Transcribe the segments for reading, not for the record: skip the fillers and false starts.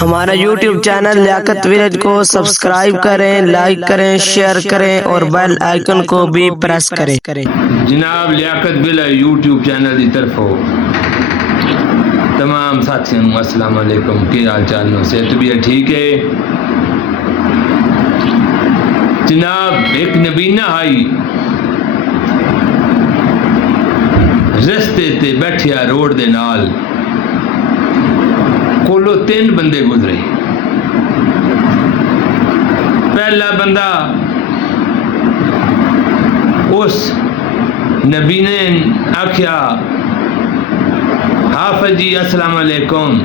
ہمارا YouTube channel لیاقت village کو subscribe کریں، لائک کریں، شیئر کریں اور بیل آئیکن کو بھی پریس کریں۔ جناب لیاقت ولیج یوٹیوب چینل کی طرف ہو تمام ساتھیوں السلام علیکم، کی حال چال نو؟ صحت بھی ہے؟ ٹھیک ہے جناب۔ ایک نبینہ آئی رستے تے بیٹھیا روڈ دے نال، کولو 3 بندے گزرے۔ پہلا بندہ اس نبی نے آکھیا حافظ جی السلام علیکم۔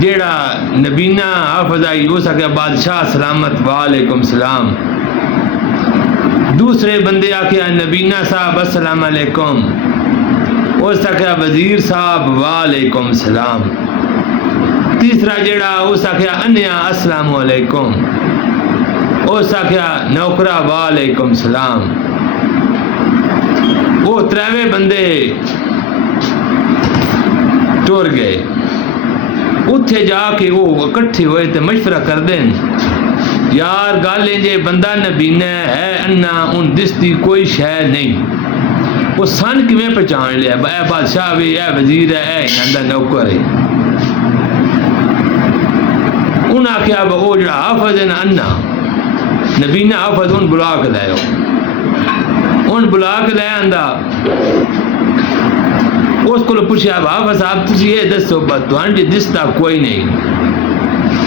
جیڑا نبینہ حافظ آئی اس آکھیا بادشاہ سلامت وعلیکم السلام۔ دوسرے بندے آکھیا نبینہ صاحب السلام علیکم، اس آکھیا وزیر صاحب وعلیکم السلام۔ تیسرا جیڑا اس آکھیا انیا السلام علیکم، اس آکھیا نوکرا وعلیکم السلام۔ وہ 3 بندے ٹور گئے۔ اتھے جا کے وہ اکٹھے ہوئے تے مشورہ کر دیں، یار گل جے بندہ نبینہ ہے انا ان دستی کوئی شے نہیں، وہ سن کیویں پہچان لیا؟ اے بادشاہ بھی، اے وزیر ہے، اے اندا نوکر ہے۔ انہاں آکھیا وہ جڑا حافظ ہے نا انا نبینہ حافظ ان بلا کے لے آؤ۔ ان بلا کے لے آندا، اس کو پوچھا حافظ صاحب تسی یہ دسو تہاڈی دستا کوئی نہیں،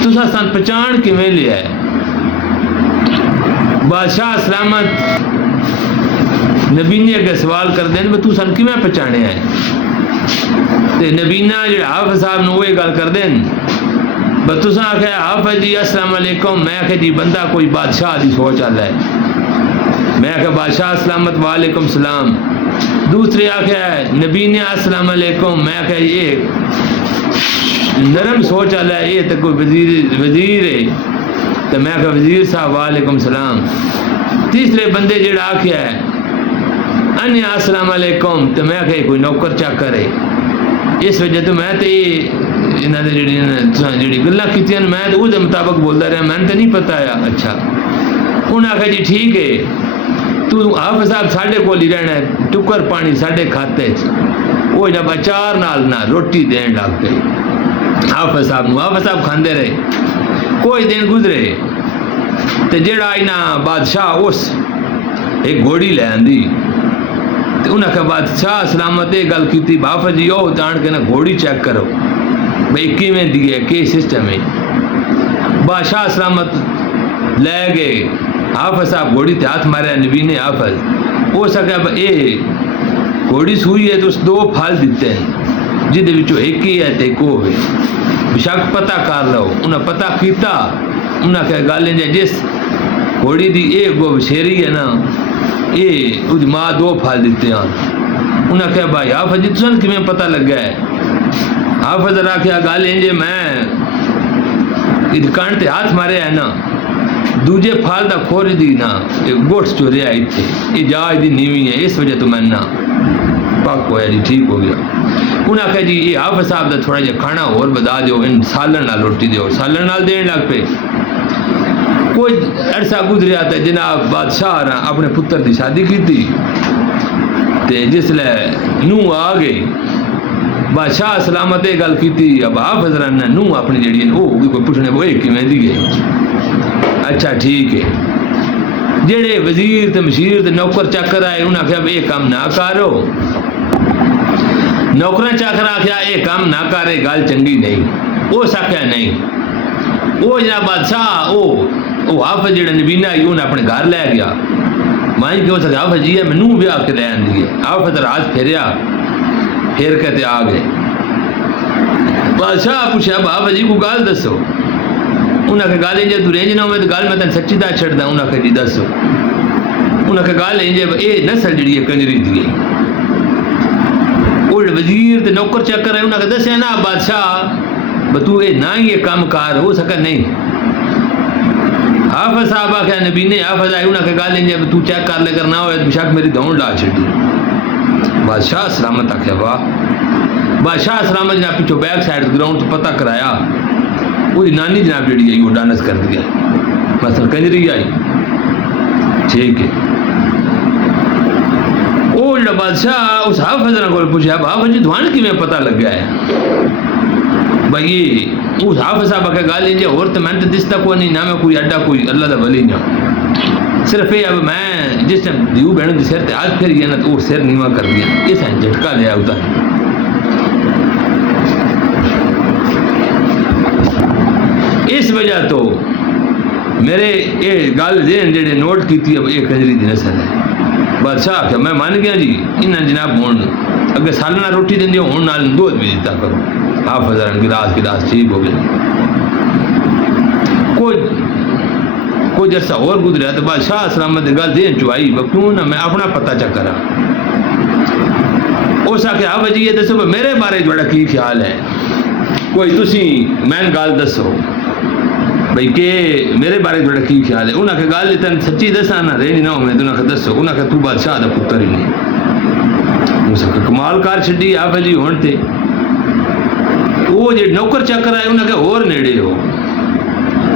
تساں سن پہچان کیویں لیا ہے؟ بادشاہ سلامت نبینہ اگے سوال کر دیں بھی تو سن کیویں پہچانیا ہے؟ تے نبینہ جڑا حافظ صاحب نو یہ گل کر دیں بس تساں آکھیا حافظ جی السلام علیکم، میں آکھیا جی بندہ کوئی بادشاہ دی سوچ آتا ہے، میں آکھیا بادشاہ سلامت وعلیکم السلام۔ دوسرے آکھیا نبینہ السلام علیکم، میں آکھیا یہ نرم سوچ والا ہے، یہ تو کوئی وزیر ہے، تو میں آکھیا وزیر صاحب وعلیکم السلام۔ تیسرے بندے جڑا آکھیا ہے انیا السلام علیکم، تو میں آکھیا کوئی نوکر چاکر ہے۔ اس وجہ تو میں انہاں نے جڑی گلاں کیتیاں میں تو اس مطابق بولدا رہا، میں تو نہیں پتا ہے۔ اچھا انہاں آکھیا جی ٹھیک ہے، تو حافظ صاحب ساڈے کول ہی رہنا ہے، ٹکر پانی ساڈے کھاتے چ۔ وہ جب اچار نال نہ روٹی دین لگ پئے حافظ صاحب نو، حافظ صاحب کھاندے رہے۔ کوئی دن گزرے تے جڑا انہاں بادشاہ اس ایک گھوڑی لے آندی، تے انہاں کہ بادشاہ سلامت یہ گل کیتی حافظ جی او جان کے نا گھوڑی چیک کرو بھئی کیویں دی ہے، کی سسٹم ہے۔ بادشاہ سلامت لے گئے، حافظ صاحب گھوڑی تے ہاتھ ماریا نبینے حافظ، وہ سکیا اے گھوڑی سوئی ہے تو اس 2 پھل دیتے ہیں جہدے وچوں ایک ہی ہے تے ایک او ہے، بشک پتہ کر لو۔ انہاں پتہ کیتا، انہاں کہ گل ہے جس گھوڑی دی اے گو شیری ہے نا، اے اس ماں 2 پھل دیتے ہیں۔ انہاں کہ بھائی حافظ جی تساں کیویں پتہ لگا ہے؟ حافظ آکھیا گل ہے میں کان تے ہاتھ ماریا ہے نا، دوجے پھل دا کھوری دی نا گوٹھ چوریا ایتھے، یہ جاج دی نیوی ہے، اس وجہ تو میں نا پاک ہویا جی، ٹھیک ہو گیا۔ انہاں کہ جی یہ حافظ صاحب دا تھوڑا جہا کھانا اور بدا دیو، ان سالن نال روٹی دیو، سالن نال دین لگ پے۔ کوئی عرصہ گزریا تے جناب بادشاہ نے اپنے پتر دی شادی کیتی، تے جس لے نو آ گئی بادشاہ سلامت یہ گل کیتی، اب حافظ نے نو اپنی جڑی وہ کوئی پوچھنے وہ کیویں دی گئی؟ اچھا ٹھیک ہے۔ جڑے وزیر تے مشیر تے نوکر چاکر آئے انہاں آکھیا یہ کام نہ کرو، نوکراں چاکر آکھیا یہ کام نہ کرے، گل چنگی نہیں۔ اس آکھیا نہیں، وہ جناب بادشاہ وہ حافظ جڑا نبینہ آئی انہیں اپنے گھر لے گیا۔ مائن کہ ہو سکتا حافظ جی ہے میں نو بیاہ کے لے آندی ہے۔ حافظ راز پھیریا، پھیر کے تے آ گئے۔ بادشاہ پوچھا حافظ جی کو گل دسو۔ انہاں کہ گل انجے تو رینج نہ ہوئے تو گل میں تن سچی دا چھڑدا۔ انہاں کہ جی دسو۔ انہاں کہ گل انجے اے نسل جڑی ہے کنجری دی ہے۔ وہ وزیر تے نوکر چکر ہے، انہاں کہ دسیا نا بادشاہ تو اے نہ ہی یہ کام کار ہو سکا نہیں۔ حافظ صاحب آکھیا نبی نے حافظ آئے، انہاں کہ گل انجے تو چیک کر لے کر نہ ہوئے تو بشک میری دھون لا چھڑی۔ بادشاہ سلامت آکھیا واہ بادشاہ سلامت جناب پیچھو بیک سائڈ گراؤنڈ تو پتہ کرایا وہی نانی جناب جڑی آئی وہ ڈانس کر دیا مثلا کنجری آئی ٹھیک ہے وہ جڑا بادشاہ اس حافظ کو پوچھا حافظ جی دھوان کی میں پتہ لگ گیا ہے بھائی اس حافظ صاحب کا گال انجے اور تو میں تو دستا کوئی نہیں نہ میں کوئی اڈا کوئی اللہ دا ولی نہ صرف یہ اب میں جس ٹائم دیو بہنوں کی سر تے آج پھر گیا نا تو وہ سر نیواں کر دیا اس ہیں جھٹکا لیا ہوتا ہے اس وجہ تو میرے یہ گل ذہن جڑے نوٹ کیتی اب یہ کنجری دی نسل ہے بادشاہ کہ میں مان گیا جی انہاں جناب ہون اگر سالانہ روٹی دیں ہون نال دودھ بھی دیتا کرو حافظ گلاس ٹھیک ہو گیا کوئی جرسا اور گزریا تو بادشاہ سلامت گل دین چوائی کیوں نہ میں اپنا پتہ چیک کرا اس آ کے حافظ جی یہ دسو میرے بارے جوڑا کی خیال ہے کوئی تسی مین گال دسو بھائی کہ میرے بارے جوڑا کی خیال ہے انہاں کے گال تن سچی دسا نہ رہنی نہ ہو میں انہاں کے دسو انہاں کہ تو بادشاہ دا پتر ہی نہیں اس کا کمال کار چھڈی حافظ جی ہون تے وہ جی نوکر چکر آئے انہاں کے اور نیڑے ہو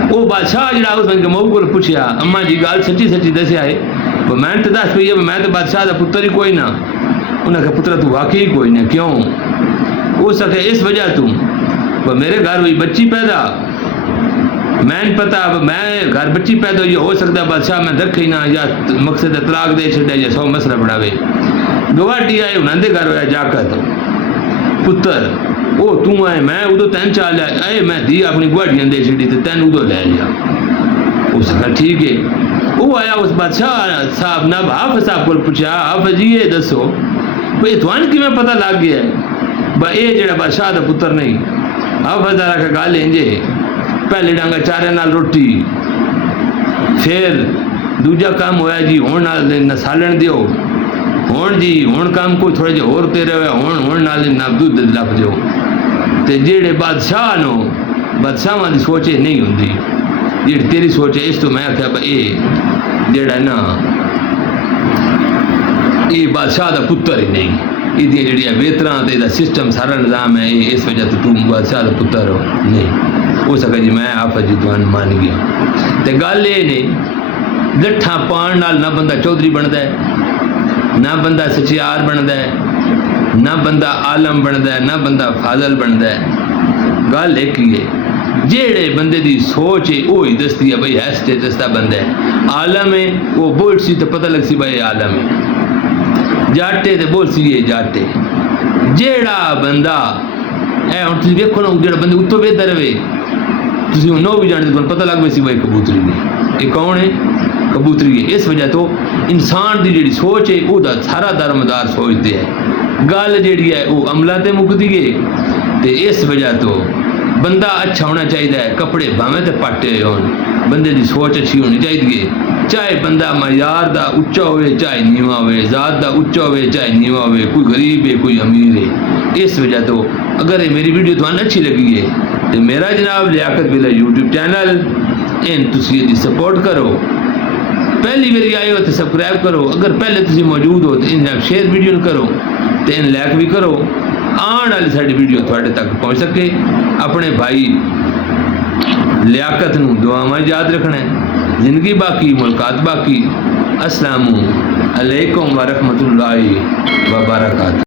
وہ بادشاہ جڑا اس میں مئو کو پوچھیا اما جی گال سچی سچی دسیا ہے میں تو دس پئی میں تو بادشاہ دا پتر ہی کوئی نہ انہاں کہ پتر تو واقعی کوئی نہ کیوں وہ سکے اس وجہ تو میرے گھر ہوئی بچی پیدا میں نہیں پتا میں گھر بچی پیدا ہوئی ہو سکتا بادشاہ میں درکھی نہ یا مقصد طلاق دے چھڑے یا سو مسئلہ بڑھاوے گواٹی آئے انہاں دے گھر ہویا جا کر پتر وہ تو آئے میں ادو تین چال آئے میں دی اپنی گواٹیاں دے چھڑی تو تین ادو لے لیا اس کا ٹھیک ہے وہ آیا اس بادشاہ صاحب نہ حافظ صاحب کو پوچھا حافظ جی یہ دسو بھئی تھوان کی میں پتہ لگ گیا ہے بھئی یہ جڑا بادشاہ دا پتر نہیں حافظ دارا کا گال انجے پہلے ڈانگا چارے نال روٹی پھر دوجا کام ہویا جی ہون نال سالن دیو ہون جی ہون کام کوئی تھوڑے جے اور تیرے ہویا ہون نال نابدود دلپ دیو تے جیڑے بادشاہ نو بادشاہ دی سوچے نہیں ہوندی جیڑی تیری سوچے اس تو میں کہا اے جیڑا نا یہ بادشاہ دا پتر ہی نہیں یہ جڑی ویتراں تے دا سسٹم سارا نظام ہے اس وجہ تو بادشاہ دا پتر ہو نہیں ہو سکا جی میں حافظ جی دوان مان گیا تے گل یہ نہیں لٹھاں پان نال نہ بندہ چودھری بندا ہے نہ بندہ سچیار بندا ہے نہ بندہ عالم بندا ہے نہ بندہ فاضل بندا ہے گل ایک ہی ہے جیڑے بندے دی سوچ ہے وہی دستی ہے بھائی ہے سٹیٹس دا بندہ ہے عالم ہے وہ بول سی تو پتہ لگ سی بھائی عالم ہے جاٹے تے بول سی یہ جاٹے جیڑا بندہ اے ہن تسی ویکھو نا جیڑا بندے اتوں ویدا رہے تسی نو بھی جانتے تو پتہ لگ سی بھائی کبوتری ہے یہ کون ہے کبوتری ہے اس وجہ تو انسان دی جیڑی سوچ ہے وہ سارا دارمدار سوچتے ہے گل جیڑی ہے وہ عملہ تے مکدی ہے تے اس وجہ تو بندہ اچھا ہونا چاہیے کپڑے بھاویں تے پاٹے ہون بندے دی سوچ اچھی ہونی چاہیے چاہے بندہ معیار دا اچا ہوئے چاہے نیواں ہوئے ذات دا اچا ہوئے چاہے نیواں ہوئے کوئی غریب ہے کوئی امیر ہے اس وجہ تو اگر یہ میری ویڈیو تمہیں اچھی لگی ہے تو میرا جناب لیاقت بلا یوٹیوب چینل ان تسی دی سپورٹ کرو پہلی باری آئے ہو تو سبسکرائب کرو اگر پہلے تسی موجود ہو تو ان شیئر ویڈیو کرو تو ان لائک بھی کرو آن والی ساری ویڈیو تھوڑے تک پہنچ سکے اپنے بھائی لیاقت نو دعاواں یاد رکھنا ہے زندگی باقی ملکات باقی السلام علیکم ورحمۃ اللہ وبرکاتہ